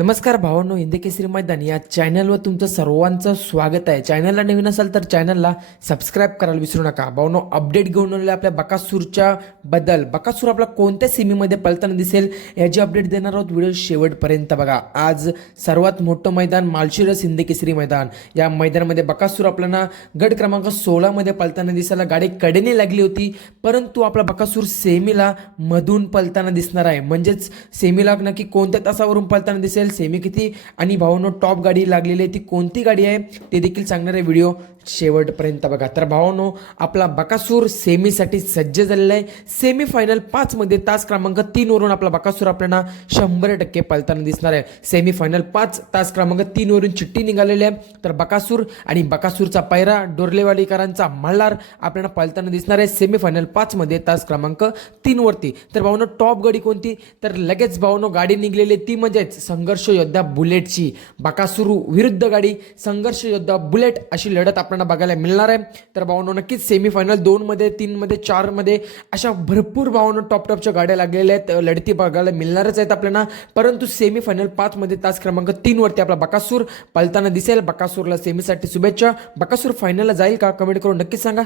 नमस्कार भावांनो, हिंदी केसरी मैदान या चॅनलवर तुमचं सर्वांचं स्वागत आहे. चॅनलला नवीन असाल तर चॅनलला सबस्क्राईब करायला विसरू नका. भावांनो, अपडेट घेऊन आलेले आपल्या बकासूरच्या बद्दल. बकासूर आपला कोणत्या सीमेमध्ये पळताना दिसेल याची अपडेट देणार आहोत. व्हिडिओ शेवटपर्यंत बघा. आज सर्वात मोठं मैदान माळशिरस हिंदी केसरी मैदान. या मैदानामध्ये बकासूर आपल्याला गट क्रमांक 16 मध्ये पळताना दिसायला गाडी कडेने लागली होती, परंतु आपला बकासूर सेमीला मधून पळताना दिसणार आहे. म्हणजेच सेमीला नक्की कोणत्या तासावरून पळताना दिसेल, सेमी किती आणि भावांनो टॉप गाडी लागलेली आहे ती कोणती गाडी आहे ते देखील सांगणार आहे. व्हिडिओ शेवटपर्यंत बघा. तर भावांनो, आपला बकासूर सेमीसाठी सज्ज झालेला आहे. सेमी फायनल 5 मध्ये तास क्रमांक 3 वरून आपला बकासूर आपल्याला 100% पळताना दिसणार आहे. सेमी फायनल 5 तास क्रमांक 3 वरून चिठ्ठी निघालेली आहे. तर बकासूर आणि बकासूरचा पैरा डोरलेवाडीकरांचा मल्हार आपल्याला पळताना दिसणार आहे सेमी फायनल 5 मध्ये तास क्रमांक 3 वरती. तर भावांनो, टॉप गाडी कोणती, तर लगेच भावांनो गाडी निघलेली ती म्हणजेच संघर्ष योद्धा बुलेटची. बकासूर विरुद्ध गाडी संघर्ष योद्धा बुलेट अशी लढत आपल्याला बघायला मिळणार आहे. तर भावांनो, नक्कीच सेमीफायनल 2 मध्ये 3 मध्ये 4 मध्ये अशा भरपूर भावांनो टॉपच्या गाड्या लागलेल्या आहेत. लढती बघायला मिळणारच आहेत आपल्याला. परंतु सेमीफायनल 5 मध्ये तास क्रमांक 3 वरती आपला बकासूर पळताना दिसेल. बकासूरला सेमीसाठी शुभेच्छा. बकासूर फायनलला जाईल का, कमेंट करून नक्कीच सांगा.